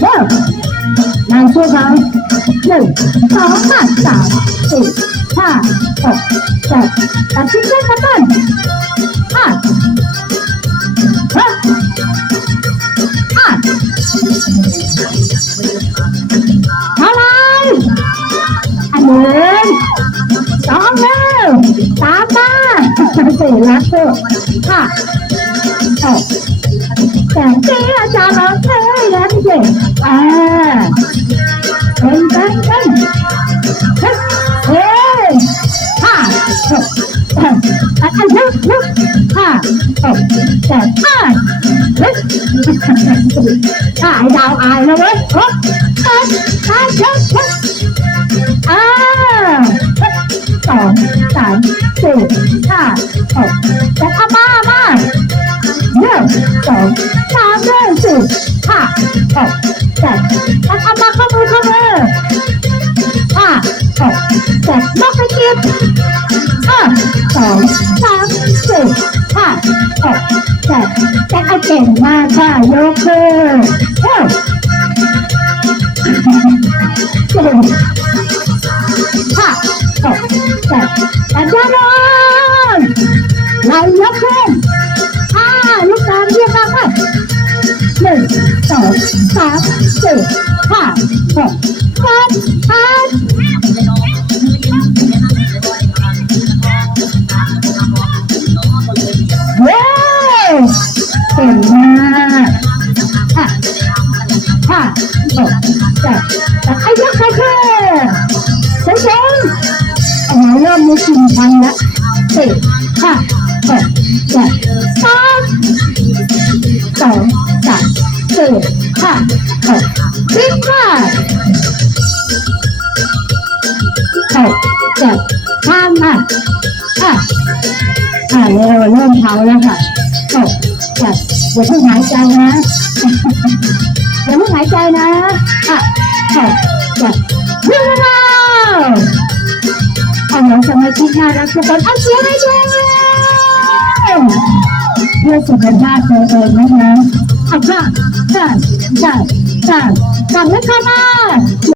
เร็วนายช่วยเขาหนึ่งสองห้าสามสี่ห้าหกเจ็ดตัดชิ้นเส้นกันต้นห้าหกห้าเท่าไรอันหนึ่งสองเร็วสามมาสี่ลักเถอะห้าหกเจะร้องเพลงแล้วพี่เจ๊อ่าเต้นเต้นเต้นเฮ้ยเฮ้ยห้าหกเจ็ดแปดลุกลุกห้าหกเจ็ดห้าฮ้ยถ้าไอ้ดาวอายนะเว้ยหกเจ็ดแปดเจ็ดเจ็ดอ่าสองสามสี่ห้าหกเจ็ดเอามามาหนึ่งสองสามเริ่มสี่ห้า หกเจ็ดเอามาเข้ามือเข้ามือห้าหกเจ็ดลกไปกินห้าสองสามสี่ห้าหกเจ็ดแจ็คเอาเก่งมากค่ะยกมือเฮ้ยเจ็ดห้าหกเจ็ดแปดยาดอนไหลยกขึ้นห้าลูกตามเรียกมาค่ะ หนึ่งสองสามสี่ห้าหกเจ็ดแปดเย้เก่งมากค่ะค่ะหกเจ็ดแปดไอ้ยักษ์ใครเท่เจ๋งเจ๋งโอ้โหเริ่มมีกลิ่นควันล้วสี่ห้าหกเจ็ด สี่ห้าหกสิบห้าหกเจ็ดห้ามาอะอ่าเร็วเริ่มเผาแล้วค่ะหกเจ็ดอย่าเพิ่งหายใจนะอย่าเพิ่งหายใจนะอะหกเจ็ดเรื่องราวเอาหัวสมาชิกน่ารักทุกคนเอาเสียงให้ด้วยเพื่อสุขภาพตัวเองนะคะ เอาค่ะค่ะค่ะค่ะกลับแล้วค่ะมา